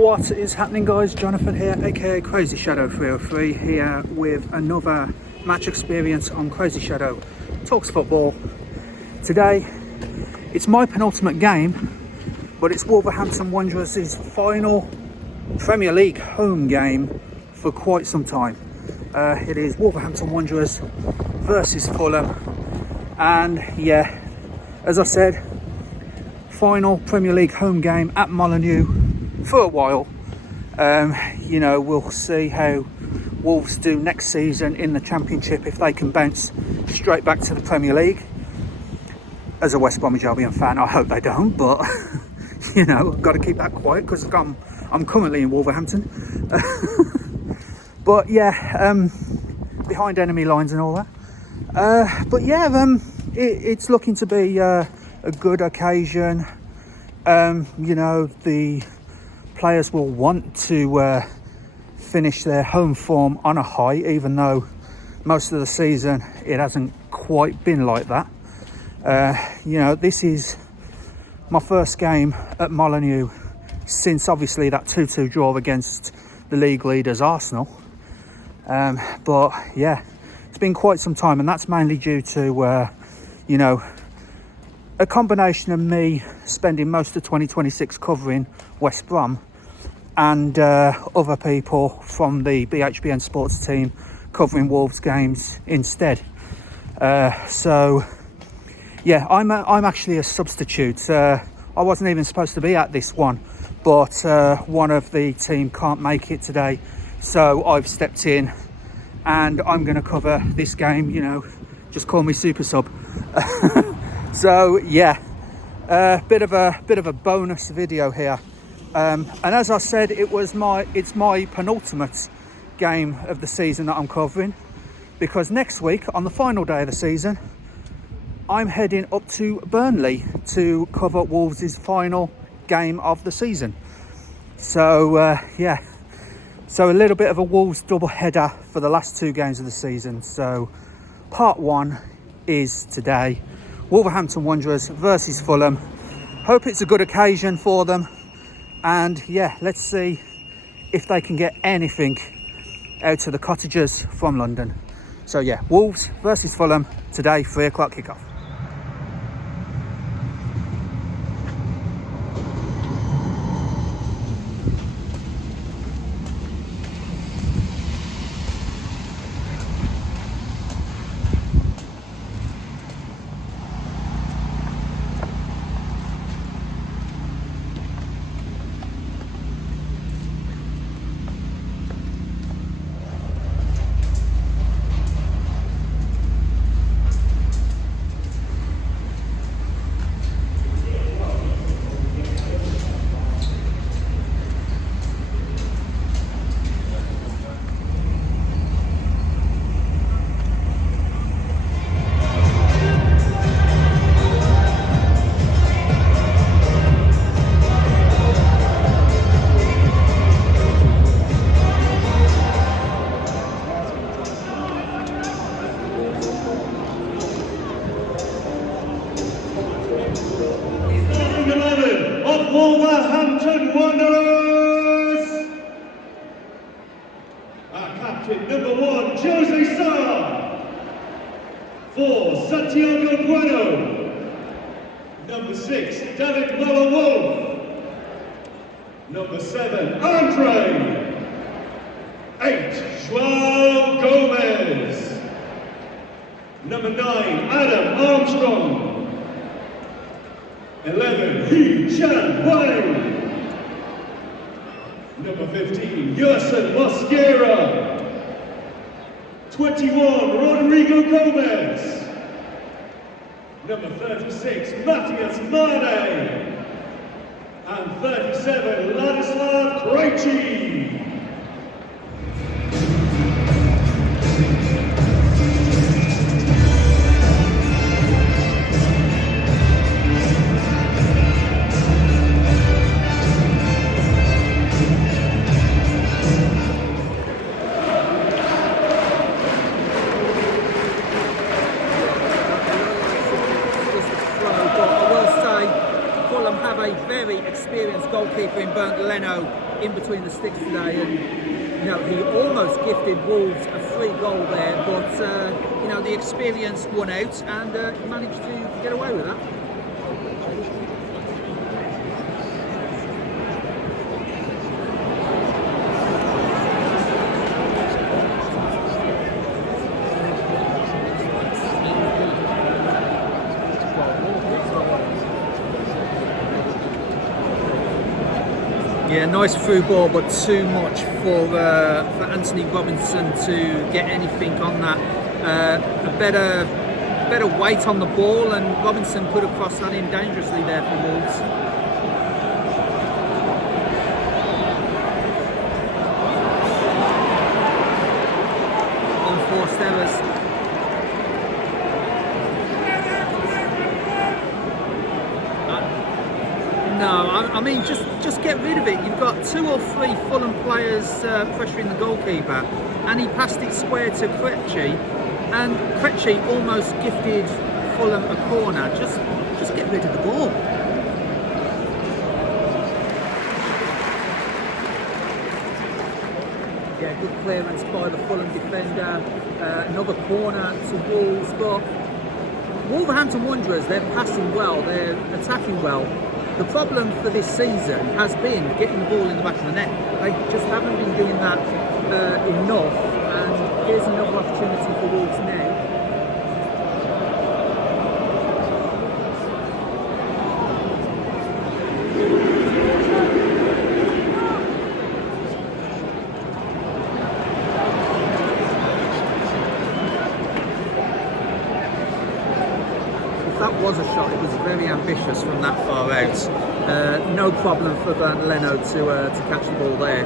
What is happening, guys? Jonathan here, aka CrazyShadow 303, here with another match experience on CrazyShadow Talks Football. Today, it's my penultimate game, but it's Wolverhampton Wanderers' final Premier League home game for quite some time. It is Wolverhampton Wanderers versus Fulham, and yeah, as I said, final Premier League home game at Molineux for a while. We'll see how Wolves do next season in the Championship, if they can bounce straight back to the Premier League. As a West Bromwich Albion fan, I hope they don't, but I've got to keep that quiet because I'm currently in Wolverhampton. But yeah, behind enemy lines and all that. It's looking to be a good occasion. The players will want to finish their home form on a high, even though most of the season it hasn't quite been like that. This is my first game at Molineux since obviously that 2-2 draw against the league leaders Arsenal. But yeah, it's been quite some time, and that's mainly due to a combination of me spending most of 2026 covering West Brom, and other people from the BHBN sports team covering Wolves games instead. So yeah, I'm actually a substitute. I wasn't even supposed to be at this one, but one of the team can't make it today, so I've stepped in and I'm going to cover this game. Just call me super sub. So yeah, bit of a bonus video here. And as I said, it's my penultimate game of the season that I'm covering, because next week, on the final day of the season, I'm heading up to Burnley to cover Wolves' final game of the season. So so a little bit of a Wolves double header for the last two games of the season. So part one is today, Wolverhampton Wanderers versus Fulham. Hope it's a good occasion for them. And yeah, let's see if they can get anything out to the cottagers from London. So yeah, Wolves versus Fulham today, 3 o'clock kickoff. Wolverhampton Wanderers! Our captain, number 1, Jose Sarr. 4, Santiago Bueno. Number 6, David Muller-Wolf. Number 7, Andre. 8, Joao Gomez. Number 9, Adam Armstrong. 11, He Chan Wang. Number 15, Yerson Mosquera. 21, Rodrigo Gomez. Number 36, Matthias Mane. And 37, Ladislav Krejci. Have a very experienced goalkeeper in Molineux, in between the sticks today, and he almost gifted Wolves a free goal there, but the experience won out and managed to get away with that. Yeah, nice through ball, but too much for Anthony Robinson to get anything on that. A better weight on the ball, and Robinson could have crossed that in dangerously there for Wolves. Unforced errors. No, I mean just get rid of it. You've got 2 or 3 Fulham players pressuring the goalkeeper, and he passed it square to Krejci, and Krejci almost gifted Fulham a corner. Just get rid of the ball. Yeah, good clearance by the Fulham defender. Another corner to Wolves, but Wolverhampton Wanderers, they're passing well, they're attacking well. The problem for this season has been getting the ball in the back of the net. They just haven't been doing that enough, and here's another opportunity for Wolves now. That was a shot. It was very ambitious from that far out. No problem for Molineux to catch the ball there.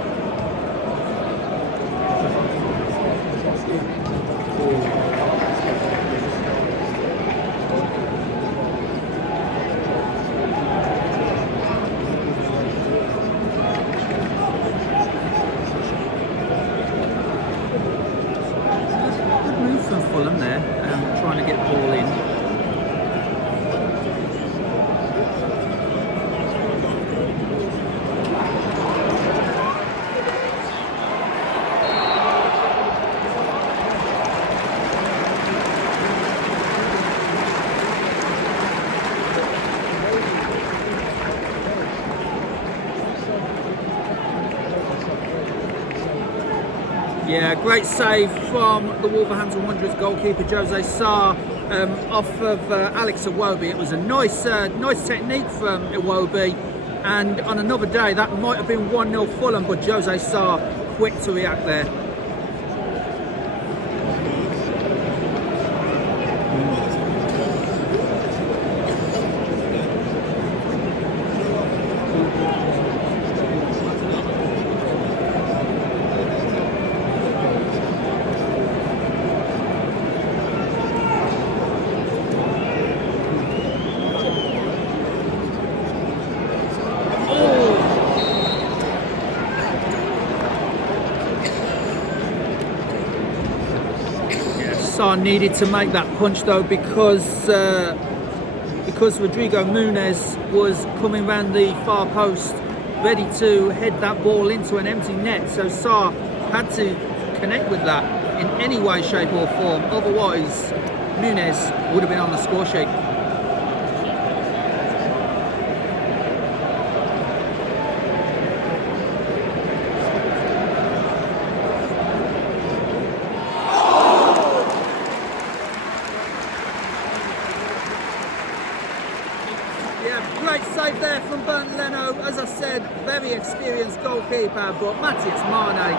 Good move from Fulham there, trying to get the ball in. Yeah, great save from the Wolverhampton Wanderers goalkeeper Jose Sarr off of Alex Iwobi. It was a nice technique from Iwobi, and on another day that might have been 1-0 Fulham, but Jose Sarr quick to react there. Sarr needed to make that punch though, because Rodrigo Muniz was coming round the far post ready to head that ball into an empty net, so Sarr had to connect with that in any way, shape or form, otherwise Muniz would have been on the score sheet. Great save there from Molineux. As I said, very experienced goalkeeper, but Matthias Mane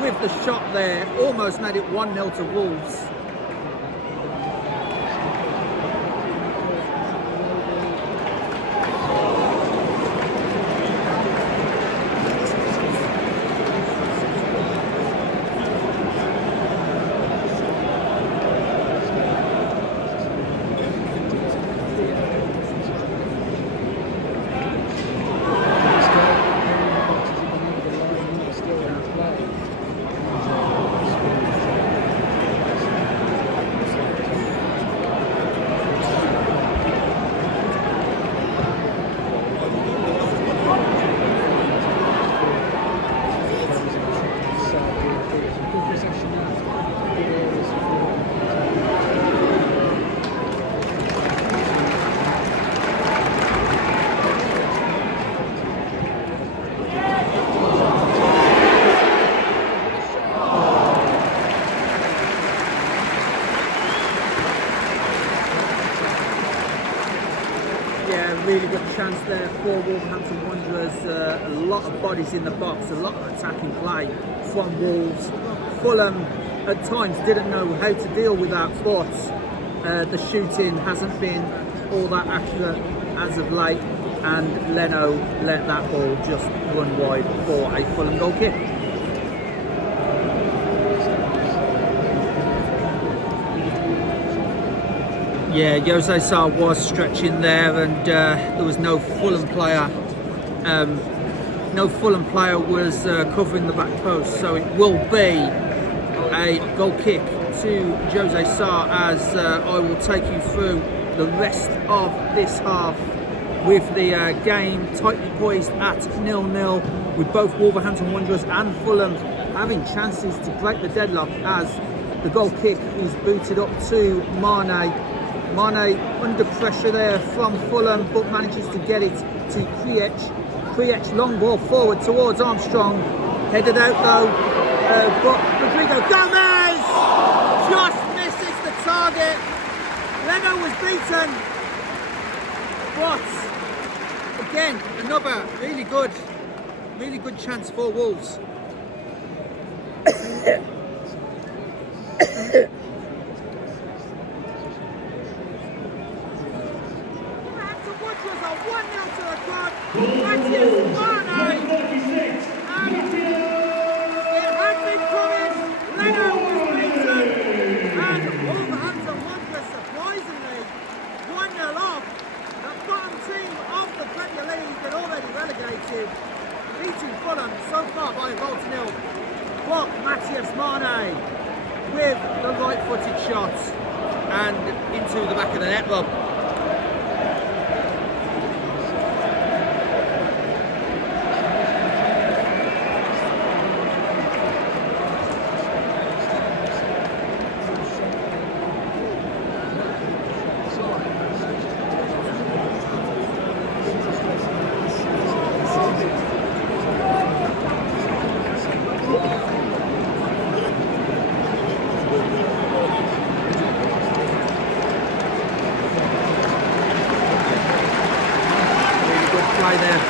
with the shot there almost made it 1-0 to Wolves. Wolverhampton Wanderers. A lot of bodies in the box, a lot of attacking play from Wolves. Fulham at times didn't know how to deal with that, but the shooting hasn't been all that accurate as of late, and Leno let that ball just run wide for a Fulham goal kick. Yeah, Jose Sarr was stretching there, and there was no Fulham player. No Fulham player was covering the back post, so it will be a goal kick to Jose Sarr, as I will take you through the rest of this half with the game tightly poised at 0-0, with both Wolverhampton Wanderers and Fulham having chances to break the deadlock, as the goal kick is booted up to Mane. Mane under pressure there from Fulham, but manages to get it to Kriech. Kriech, long ball forward towards Armstrong, headed out though, but Rodrigo Gomez just misses the target. Leno was beaten, but again, another really good chance for Wolves. Beating Fulham so far by a goal to nil. But Mane with the right-footed shot and into the back of the net, Rob.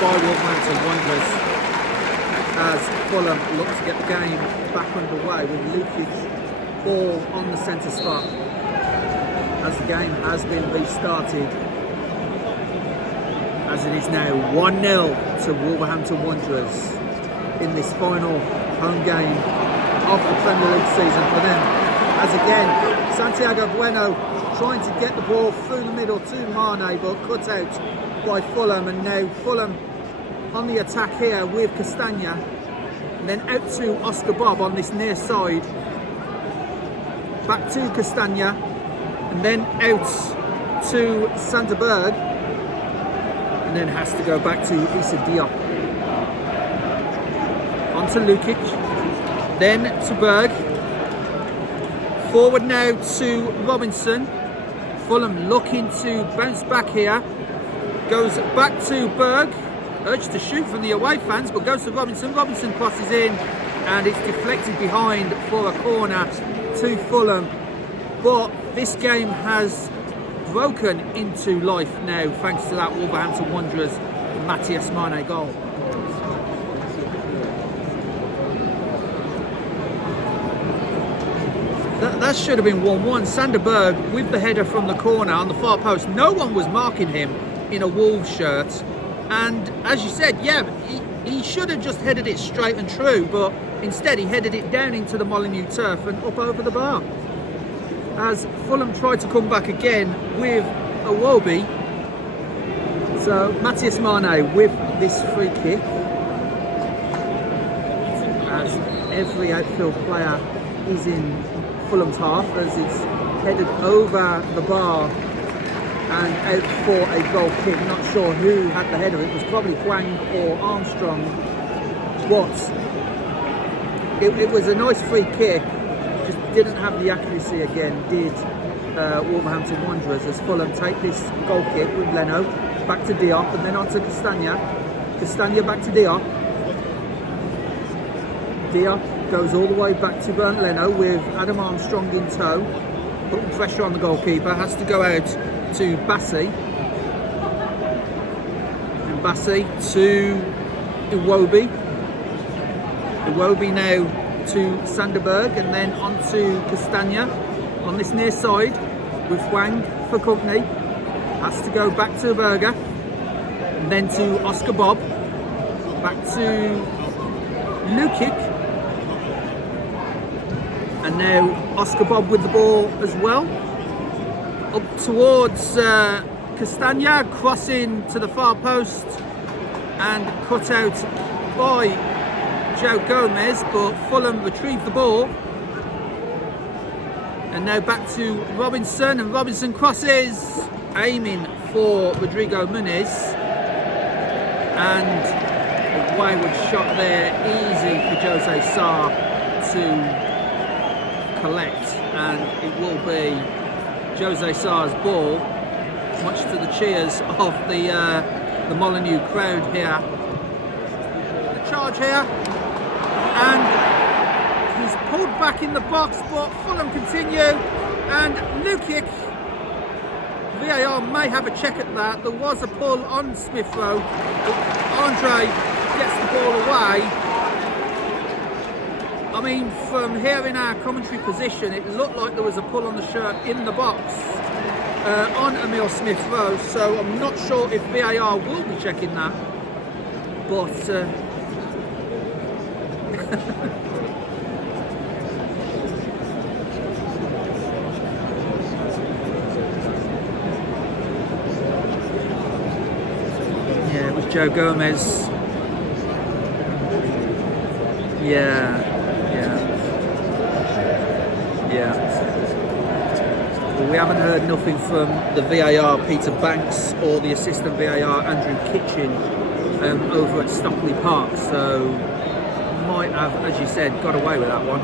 By Wolverhampton Wanderers, as Fulham look to get the game back underway with Lukic ball on the centre spot, as the game has been restarted, as it is now 1-0 to Wolverhampton Wanderers in this final home game of the Premier League season for them, as again Santiago Bueno trying to get the ball through the middle to Mane, but cut out by Fulham, and now Fulham on the attack here with Castagna, and then out to Oscar Bob on this near side, back to Castagna, and then out to Sanderberg, and then has to go back to Issa Diop, on to Lukic, then to Berg, forward now to Robinson. Fulham looking to bounce back here, goes back to Berg, urged to shoot from the away fans, but goes to Robinson. Robinson crosses in, and it's deflected behind for a corner to Fulham. But this game has broken into life now, thanks to that Wolverhampton Wanderers Matthias Mane goal. That should have been 1-1. Sanderberg with the header from the corner on the far post. No one was marking him in a Wolves shirt, and as you said, yeah, he should have just headed it straight and true, but instead he headed it down into the Molineux turf and up over the bar, as Fulham tried to come back again with Iwobi. So Matthias Mane with this free kick, as every outfield player is in Fulham's half, as it's headed over the bar and out for a goal kick. Not sure who had the header, it was probably Hwang or Armstrong, but it was a nice free kick, just didn't have the accuracy again, did Wolverhampton Wanderers, as Fulham take this goal kick with Leno, back to Diop, and then on to Castagna. Castagna back to Diop. Diop goes all the way back to Bernd Leno with Adam Armstrong in tow, putting pressure on the goalkeeper, has to go out to Bassi, and Bassey to Iwobi. Iwobi now to Sanderberg, and then on to Castagna on this near side with Wang for company. Has to go back to Berger, and then to Oscar Bob, back to Lukic, and now Oscar Bob with the ball as well. Up towards Castagna, crossing to the far post and cut out by Joe Gomez, but Fulham retrieved the ball. And now back to Robinson, and Robinson crosses, aiming for Rodrigo Muniz, and a wayward shot there, easy for Jose Sarr to collect, and it will be Jose Sarr's ball, much to the cheers of the Molineux crowd here. The charge here, and he's pulled back in the box, but Fulham continue, and Lukic, VAR may have a check at that. There was a pull on Smith Rowe, but Andre gets the ball away. I mean, from here in our commentary position, it looked like there was a pull on the shirt in the box on Emil Smith Rowe, so I'm not sure if VAR will be checking that, but yeah, it was Joe Gomez. Yeah. Well, we haven't heard nothing from the VAR, Peter Banks, or the assistant VAR, Andrew Kitchen, over at Stockley Park, so might have, as you said, got away with that one.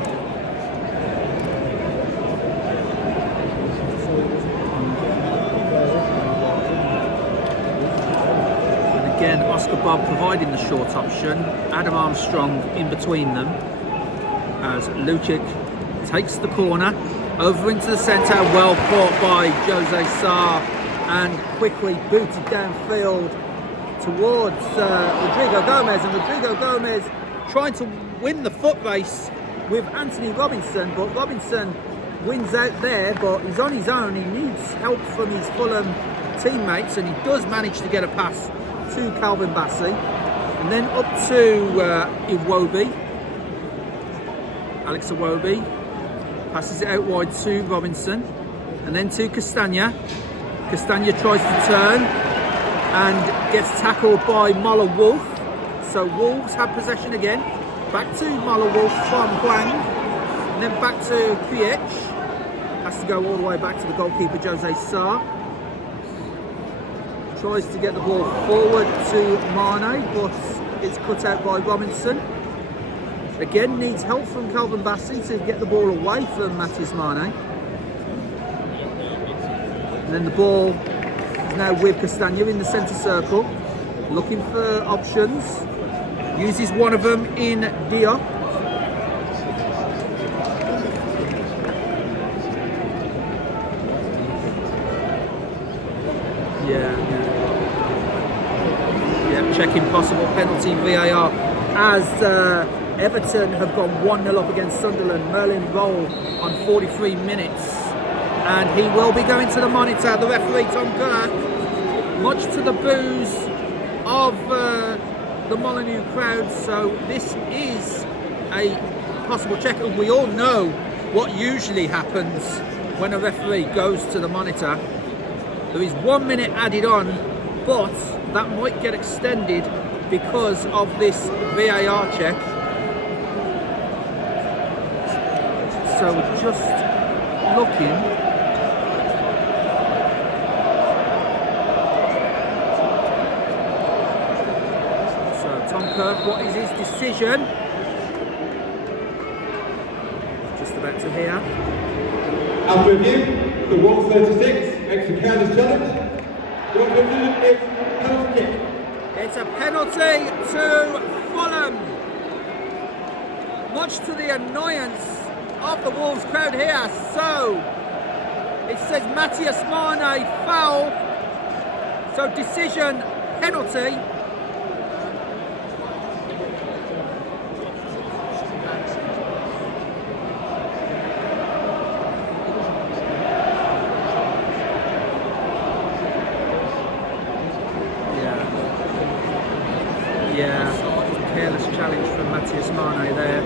And again, Oscar Bob providing the short option, Adam Armstrong in between them, as Lukic takes the corner, over into the centre, well caught by Jose Sarr, and quickly booted downfield towards Rodrigo Gomez, and Rodrigo Gomez trying to win the foot race with Anthony Robinson, but Robinson wins out there, but he's on his own. He needs help from his Fulham teammates, and he does manage to get a pass to Calvin Bassey, and then up to Iwobi. Alex Iwobi passes it out wide to Robinson, and then to Castagna. Castagna tries to turn and gets tackled by Mola Wolf. So Wolves have possession again. Back to Mola Wolf from Huang, and then back to Piech. Has to go all the way back to the goalkeeper, Jose Sarr. Tries to get the ball forward to Mane, but it's cut out by Robinson. Again, needs help from Calvin Bassey to get the ball away from Matthias Mane. And then the ball is now with Castagna in the centre circle, looking for options. Uses one of them in Diop. Yeah, checking possible penalty VAR as Everton have gone 1-0 up against Sunderland. Merlin Roll on 43 minutes, and he will be going to the monitor, the referee Tom Kerr, much to the boos of the Molineux crowd. So this is a possible check, and we all know what usually happens when a referee goes to the monitor. There is 1 minute added on, but that might get extended because of this VAR check. So we're just looking. So Tom Kirk, what is his decision? Just about to hear. After review, the 136 makes the careless challenge. The opposition is penalty kick. It's a penalty to Fulham. Much to the annoyance of the Wolves crowd here. So it says Matthias Mane foul. So decision penalty. Yeah, careless challenge from Matthias Mane there.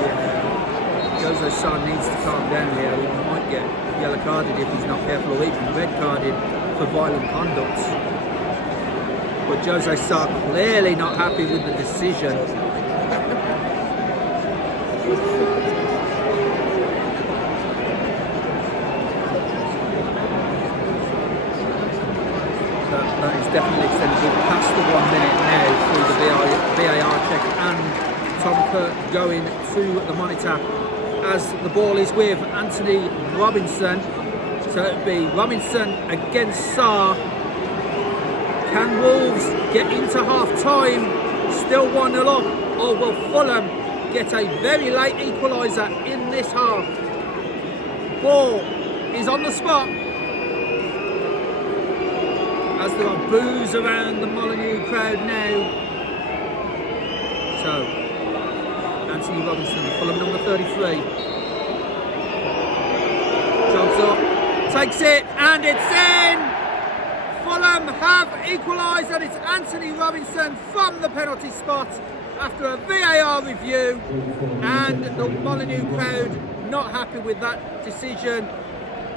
Yeah, Jose Sarr needs to calm down here. He might get yellow carded if he's not careful, or even red carded for violent conduct. But Jose Sarr clearly not happy with the decision. That is definitely extended past the 1 minute now through the VAR check, and Tom Kirk going to the monitor as the ball is with Anthony Robinson. So it would be Robinson against Sarr. Can Wolves get into half time still 1-0 up, or will Fulham get a very late equaliser in this half? Ball is on the spot as there are boos around the Molineux crowd now. So, Anthony Robinson, Fulham number 33. Jogs up, takes it, and it's in! Fulham have equalised, and it's Anthony Robinson from the penalty spot after a VAR review, and the Molineux crowd not happy with that decision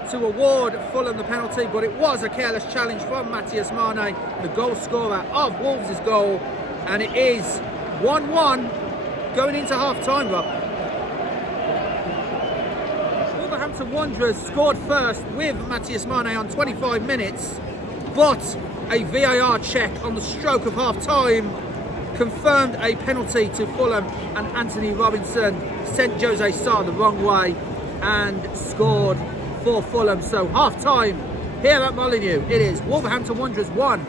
to award Fulham the penalty, but it was a careless challenge from Matthias Mane, the goal scorer of Wolves' goal, and it is 1-1 going into half time, Rob. Wolverhampton Wanderers scored first with Matthias Mane on 25 minutes, but a VAR check on the stroke of half time confirmed a penalty to Fulham, and Anthony Robinson sent Jose Sarr the wrong way and scored for Fulham. So half time here at Molineux, it is Wolverhampton Wanderers 1,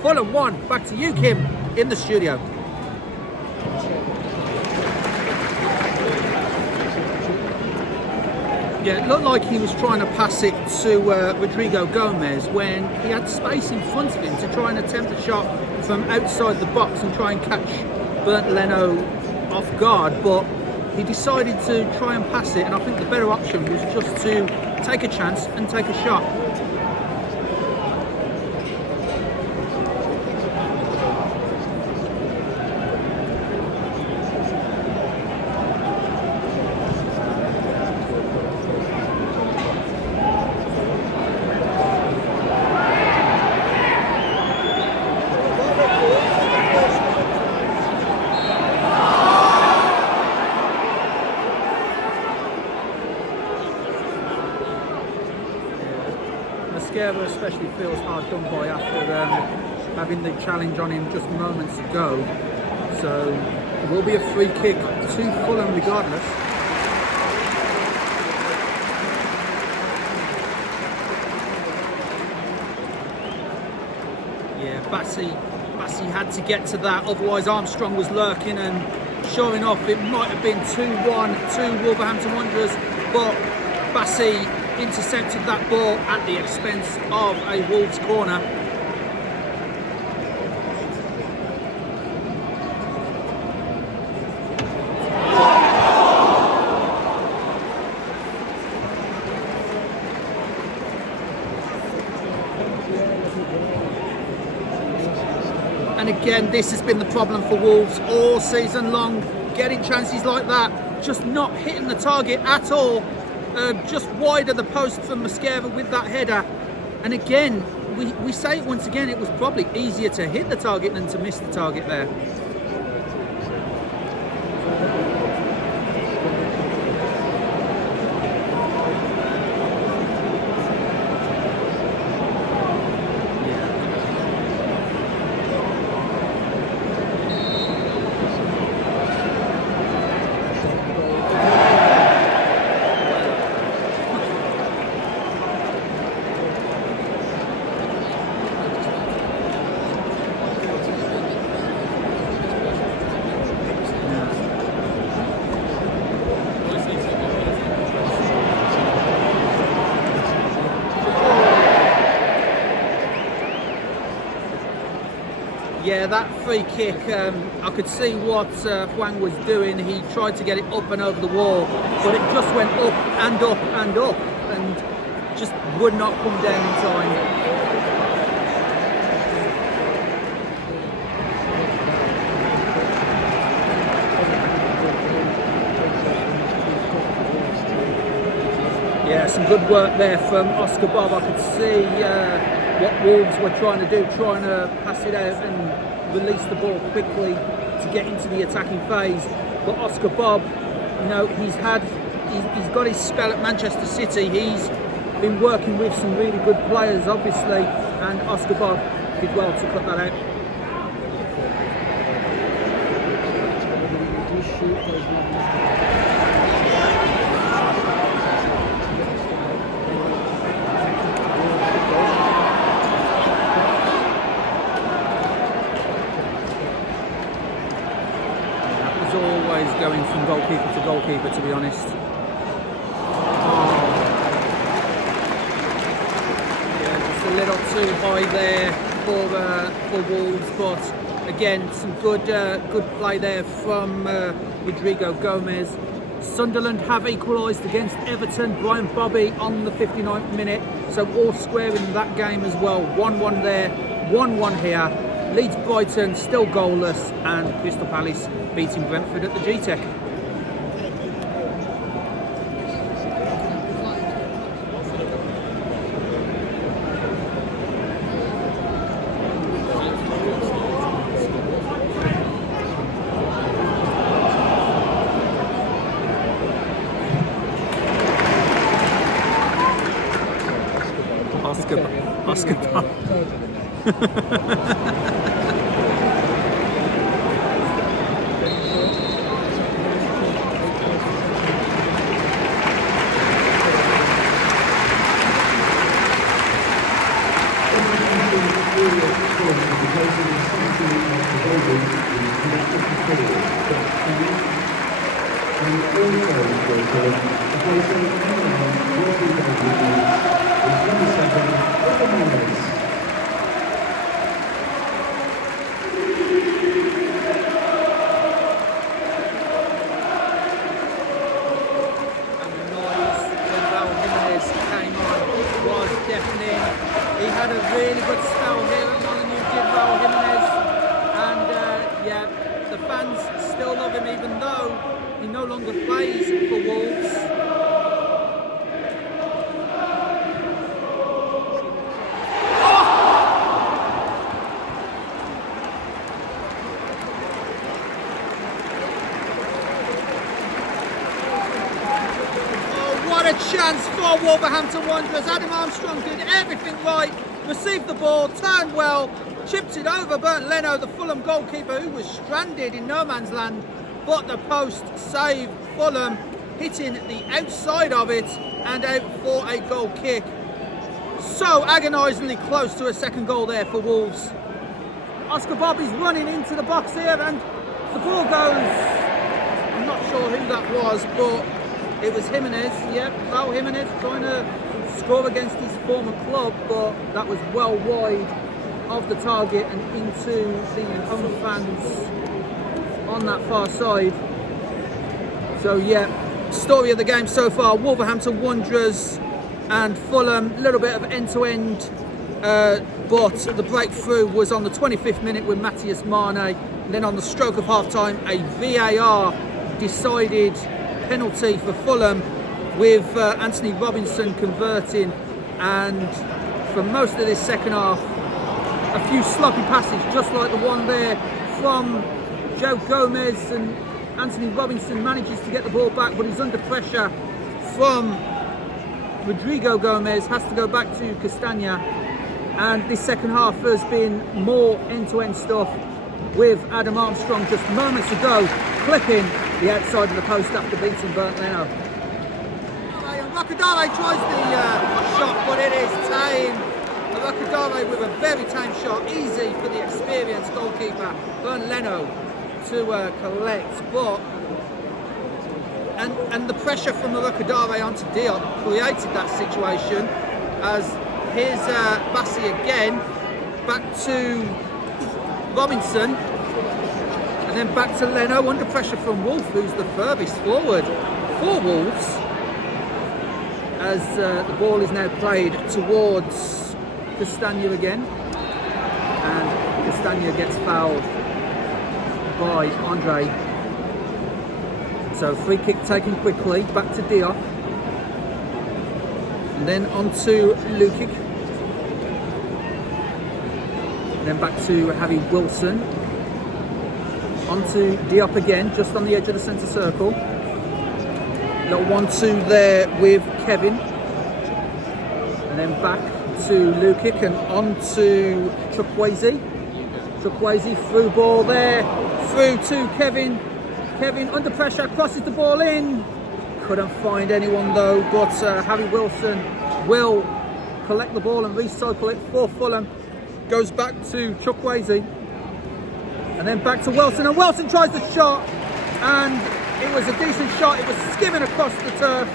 Fulham 1. Back to you, Kim, in the studio. Yeah, it looked like he was trying to pass it to Rodrigo Gomez when he had space in front of him to try and attempt a shot from outside the box and try and catch Bernd Leno off guard, but he decided to try and pass it, and I think the better option was just to take a chance and take a shot. Especially feels hard done by after having the challenge on him just moments ago. So it will be a free kick to Fulham regardless. Yeah, Bassi had to get to that, otherwise Armstrong was lurking, and sure enough it might have been 2-1 to Wolverhampton Wanderers, but Bassi intercepted that ball at the expense of a Wolves corner. And again, this has been the problem for Wolves all season long, getting chances like that, just not hitting the target at all. Just wide of the post from Mosquera with that header. And again, we say it once again, it was probably easier to hit the target than to miss the target there. Yeah, that free kick, I could see what Hwang was doing. He tried to get it up and over the wall, but it just went up and up and up and just would not come down in time. some good work there from Oscar Bob. I could see what Wolves were trying to do, trying to pass it out and release the ball quickly to get into the attacking phase. But Oscar Bob, you know, he's got his spell at Manchester City. He's been working with some really good players, obviously, and Oscar Bob did well to cut that out. Always going from goalkeeper to goalkeeper, to be honest. Yeah, just a little too high there for Wolves, but again, some good play there from Rodrigo Gomez. Sunderland have equalised against Everton. Brian Bobby on the 59th minute, so all square in that game as well. 1-1 there, 1-1 here. Leeds Brighton still goalless, and Crystal Palace beating Brentford at the G-Tech. Oscar. He had a really good spell here at Molineux, did well, Jimenez, and yeah, the fans still love him even though he no longer plays for Wolves. Chance for Wolverhampton Wanderers. Adam Armstrong did everything right, received the ball, turned well, chipped it over Bernd Leno, the Fulham goalkeeper who was stranded in no man's land, but the post saved Fulham, hitting the outside of it and out for a goal kick. So agonisingly close to a second goal there for Wolves. Oscar Bob is running into the box here and the ball goes, I'm not sure who that was, but it was Jimenez, yep, Val Jimenez trying to score against his former club, but that was well wide of the target and into the home fans on that far side. So yeah, story of the game so far, Wolverhampton Wanderers and Fulham, a little bit of end-to-end, but the breakthrough was on the 25th minute with Matthias Mane, and then on the stroke of half-time, a VAR decided penalty for Fulham with Anthony Robinson converting, and for most of this second half a few sloppy passes just like the one there from Joe Gomez, and Anthony Robinson manages to get the ball back but he's under pressure from Rodrigo Gomez, has to go back to Castagna, and this second half has been more end-to-end stuff with Adam Armstrong just moments ago clipping the outside of the post after beating Bernd Leno. Rocadale tries the shot, but it is tame. Rocadale with a very tame shot, easy for the experienced goalkeeper Bernd Leno to collect. But and the pressure from Rocadale onto Diop created that situation. As here's Bassi again, back to Robinson. And then back to Leno, under pressure from Wolf, who's the furthest forward for Wolves, as the ball is now played towards Castagna again, and Castagna gets fouled by Andre. So free kick taken quickly, back to Diop. And then on to Lukic. Then back to Harry Wilson. On to Diop again, just on the edge of the centre circle. Little 1-2 there with Kevin. And then back to Lukic and on to Chukwueze. Chukwueze, through ball there. Through to Kevin. Kevin under pressure, crosses the ball in. Couldn't find anyone though, but Harry Wilson will collect the ball and recycle it for Fulham. Goes back to Chukwueze. And then back to Wilson, and Wilson tries the shot, and it was a decent shot. It was skimming across the turf,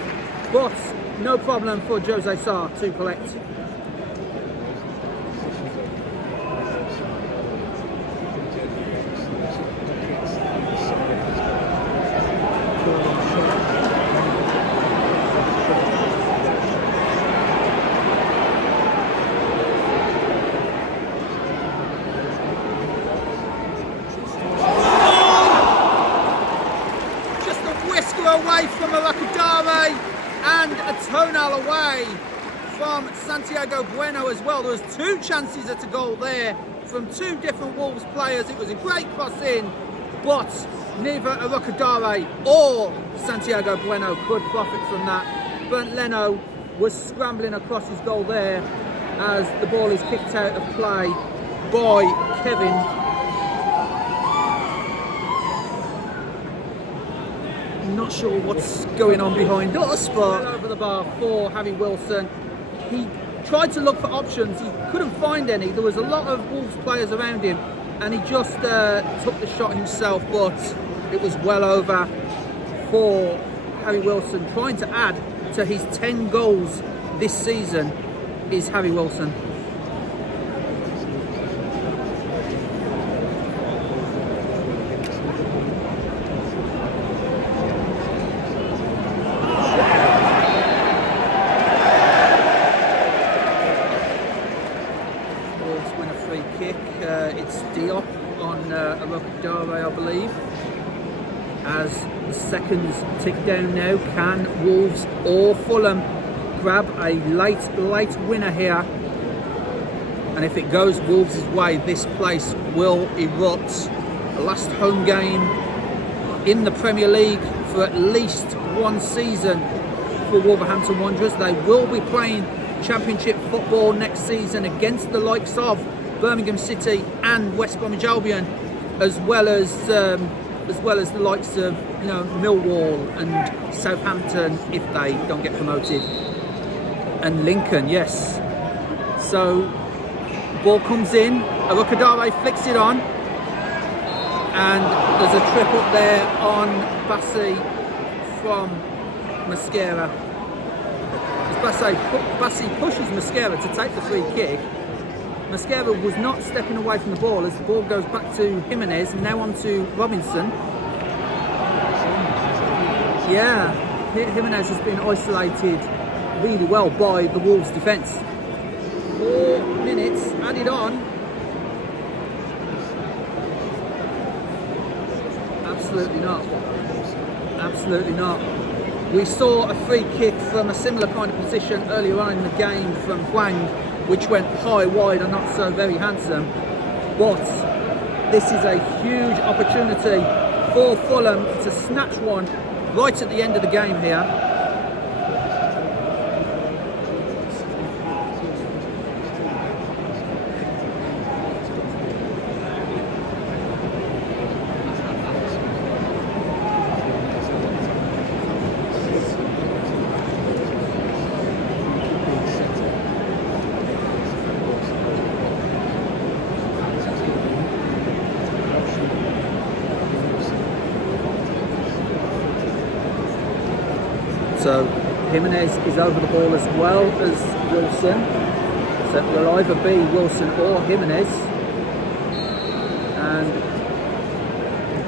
but no problem for Jose Sarr to collect. Away from Arakadare and a toenail away from Santiago Bueno as well. There was 2 chances at a goal there from 2 different Wolves players. It was a great cross in, but neither Arakadare or Santiago Bueno could profit from that. Bernd Leno was scrambling across his goal there as the ball is kicked out of play by Kevin. Not sure what's going on behind us, but over the bar for Harry Wilson. He tried to look for options, he couldn't find any. There was a lot of Wolves players around him and he just took the shot himself, but it was well over for Harry Wilson. Trying to add to his 10 goals this season is Harry Wilson. It's Diop on Arakadare, I believe. As the seconds tick down now, can Wolves or Fulham grab a late winner here? And if it goes Wolves' way, this place will erupt. The last home game in the Premier League for at least one season for Wolverhampton Wanderers. They will be playing Championship football next season against the likes of Birmingham City and West Bromwich Albion, as well as the likes of Millwall and Southampton if they don't get promoted, and Lincoln. Yes. So ball comes in, Arakadare flicks it on, and there's a trip up there on Bassi from Mosquera. Bassi pushes Mosquera to take the free kick. Mosquera was not stepping away from the ball as the ball goes back to Jimenez, now on to Robinson. Yeah, Jimenez has been isolated really well by the Wolves defence. 4 minutes added on. Absolutely not. Absolutely not. We saw a free kick from a similar kind of position earlier on in the game from Huang, which went high, wide and not so very handsome. But this is a huge opportunity for Fulham to snatch one right at the end of the game here. So Jimenez is over the ball as well as Wilson. So it will either be Wilson or Jimenez. And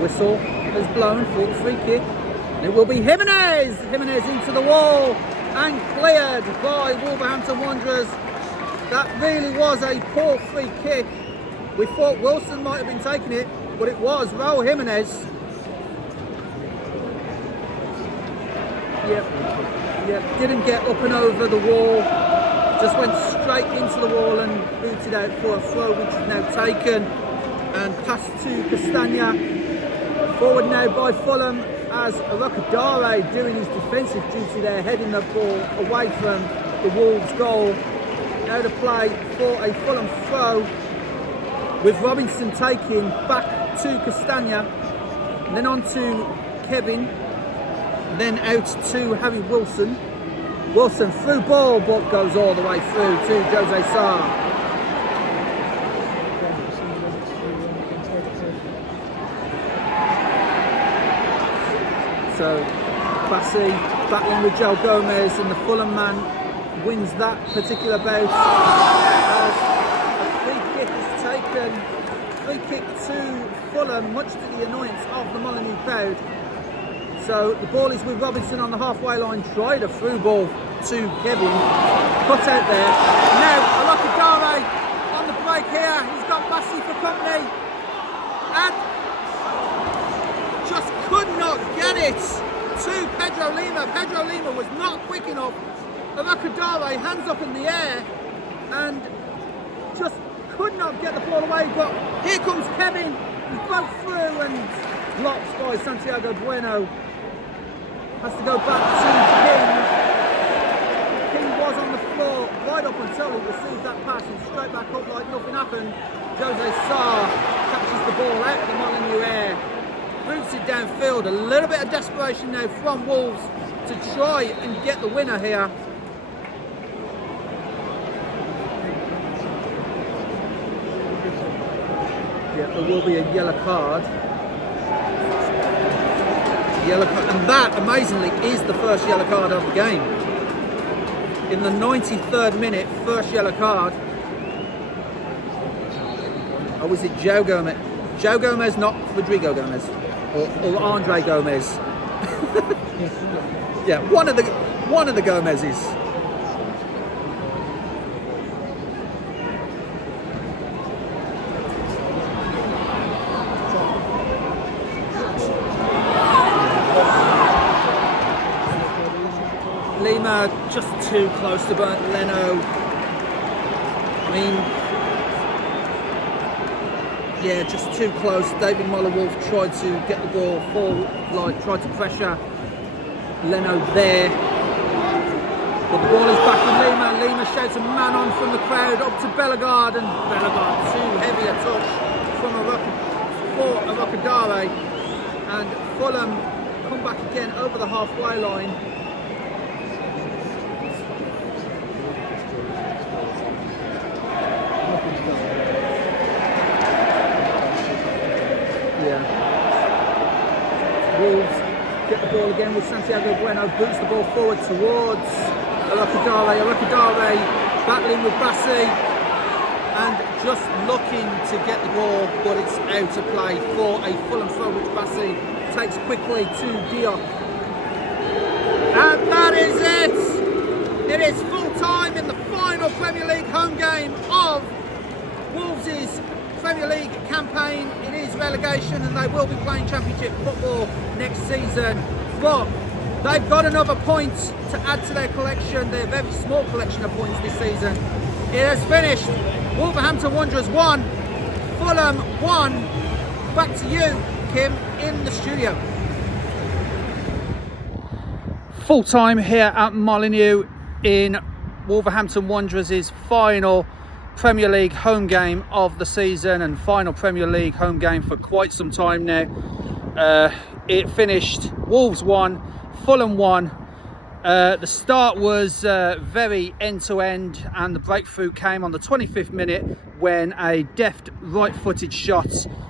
whistle is blown for the free kick. And it will be Jimenez! Jimenez into the wall and cleared by Wolverhampton Wanderers. That really was a poor free kick. We thought Wilson might have been taking it, but it was Raul Jimenez. Yep. Yeah, didn't get up and over the wall, just went straight into the wall and booted out for a throw, which is now taken and passed to Castagna. Forward now by Fulham as Rokadare doing his defensive duty there, heading the ball away from the Wolves goal. Now to play for a Fulham throw, with Robinson taking back to Castagna, then on to Kevin, then out to Harry Wilson. Wilson through ball, but goes all the way through to Jose Sarr. So Bassi battling with Joe Gomez, and the Fulham man wins that particular bout as a free kick is taken. Free kick to Fulham, much to the annoyance of the Molineux crowd. So the ball is with Robinson on the halfway line, tried a through ball to Kevin, put out there. Now Rokadare on the break here, he's got Bassi for company, and just could not get it to Pedro Lima. Pedro Lima was not quick enough. Rokadare hands up in the air and just could not get the ball away, but here comes Kevin, he broke through and blocked by Santiago Bueno. Has to go back to King. King was on the floor right up until he received that pass and straight back up like nothing happened. Jose Sarr catches the ball out of the Molineux air, boots it downfield. A little bit of desperation now from Wolves to try and get the winner here. Yeah, there will be a yellow card. Yellow card, and that amazingly is the first yellow card of the game. In the 93rd minute, first yellow card. Or was it Joe Gomez? Joe Gomez, not Rodrigo Gomez, or Andre Gomez. Yeah, one of the Gomezes. Lima just too close to Bernd Leno. I mean, yeah, just too close. David Moller-Wolf tried to get the ball forward, tried to pressure Leno there. But the ball is back in Lima. Lima shouts a man on from the crowd up to Bellegarde, and Bellegarde too heavy a touch from a Rokadare. And Fulham come back again over the halfway line. Wolves get the ball again with Santiago Bueno, boots the ball forward towards Rokadare battling with Bassi and just looking to get the ball, but it's out of play for a Fulham throw, which Bassi takes quickly to Diop. And that is it! It is full time in the final Premier League home game of Wolves' Premier League campaign. It is relegation and they will be playing Championship football next season, but they've got another point to add to their collection, their very small collection of points this season. It has finished. Wolverhampton Wanderers 1, Fulham 1. Back to you, Kim, in the studio. Full time here at Molineux in Wolverhampton Wanderers' final Premier League home game of the season and final Premier League home game for quite some time now. It finished Wolves 1, Fulham 1. The start was very end-to-end, and the breakthrough came on the 25th minute when a deft right-footed shot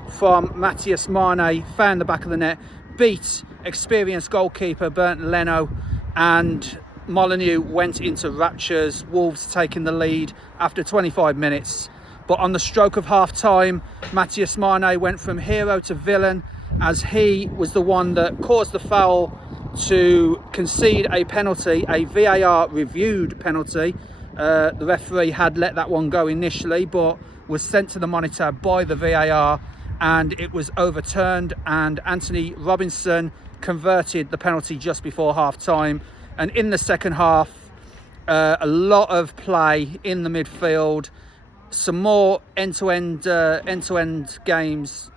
from Matthias Mane found the back of the net, beat experienced goalkeeper Bernd Leno, and Molineux went into raptures, Wolves taking the lead after 25 minutes. But on the stroke of half-time, Matthias Mane went from hero to villain, as he was the one that caused the foul to concede a penalty, a VAR reviewed penalty. The referee had let that one go initially, but was sent to the monitor by the VAR, and it was overturned, and Anthony Robinson converted the penalty just before half-time. And in the second half, a lot of play in the midfield, some more end-to-end games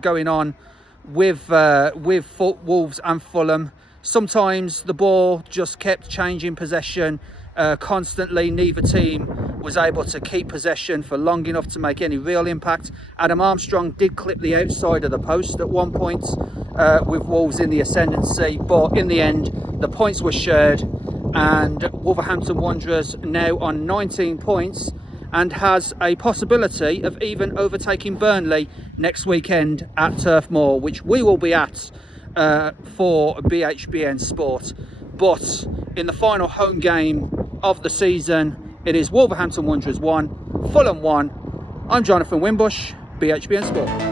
going on with Wolves and Fulham. Sometimes the ball just kept changing possession constantly. Neither team was able to keep possession for long enough to make any real impact. Adam Armstrong did clip the outside of the post at one point with Wolves in the ascendancy, but in the end the points were shared, and Wolverhampton Wanderers now on 19 points and has a possibility of even overtaking Burnley next weekend at Turf Moor, which we will be at for BHBN Sport. But in the final home game of the season, it is Wolverhampton Wanderers 1, Fulham 1. I'm Jonathan Wimbush, BHBN Sport.